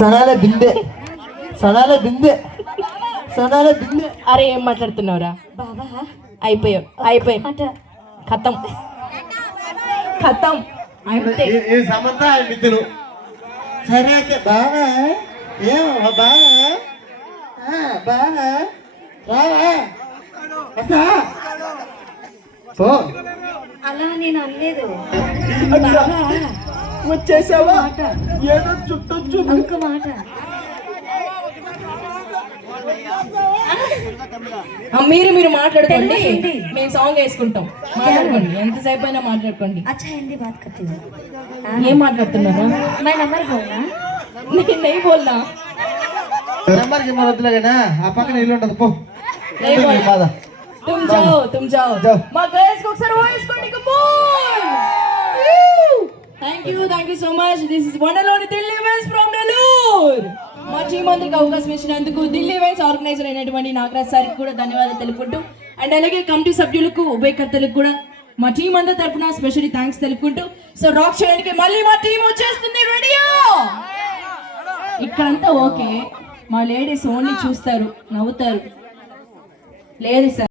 సనాల బిందె సనాల బిందె సనాల బిందె. అరే ఏం మాట్లాడుతున్నావురా బాబా అయిపోయావు ఖతం ఖతం అంతే. ఈ సమంత మిత్రులు సరే అయితే బాగా ఏమో బాగా బాగా రావా వస్తా ఓ అలా నేను అనలేదు. వచ్చేసావా మాట ఏదో చుట్టొచ్చు ఇంకో మాట. మీరు మాట్లాడుకోండి, హిందీ. మేము సాంగ్ వేసుకుంటాం. మాట్లాడుకోండి, ఎంతసేపు అయినా మాట్లాడుకోండి. अच्छा हिंदी बात करती हूँ. ఏం మాట్లాడుతున్నారా? मैं नंबर बोलना. నేను नहीं बोलना. నెంబర్ కి వద్దులేనా ఆ పక్కన ఇల్లు ఉంటది పో. नहीं बोलना. బాధ तुम जाओ जाओ. మా గర్ల్స్ కి ఒకసారి వేసుకోండి. Thank you so much. This is one and only Delhi events from Nellore. మా టీం అందరికి అవకాశం ఇచ్చినందుకు ఢిల్లీ ఈవెంట్స్ ఆర్గనైజర్ అయినటువంటి నాగరాజ్ సార్కి కూడా ధన్యవాదాలు తెలుపుకుంటూ, అండ్ అలాగే కమిటీ సభ్యులకు ఉభయకర్తలకు కూడా మా టీం అందరి తరఫున స్పెషల్లీ థ్యాంక్స్ తెలుపుకుంటూ, సో రాక్ చేయడానికి మళ్ళీ మా టీం వచ్చేస్తుంది. రెడీయా? ఇక్కడంతా ఓకే, మా లేడీస్ ఓన్లీ చూస్తారు, నవ్వుతారు. లేదు సార్.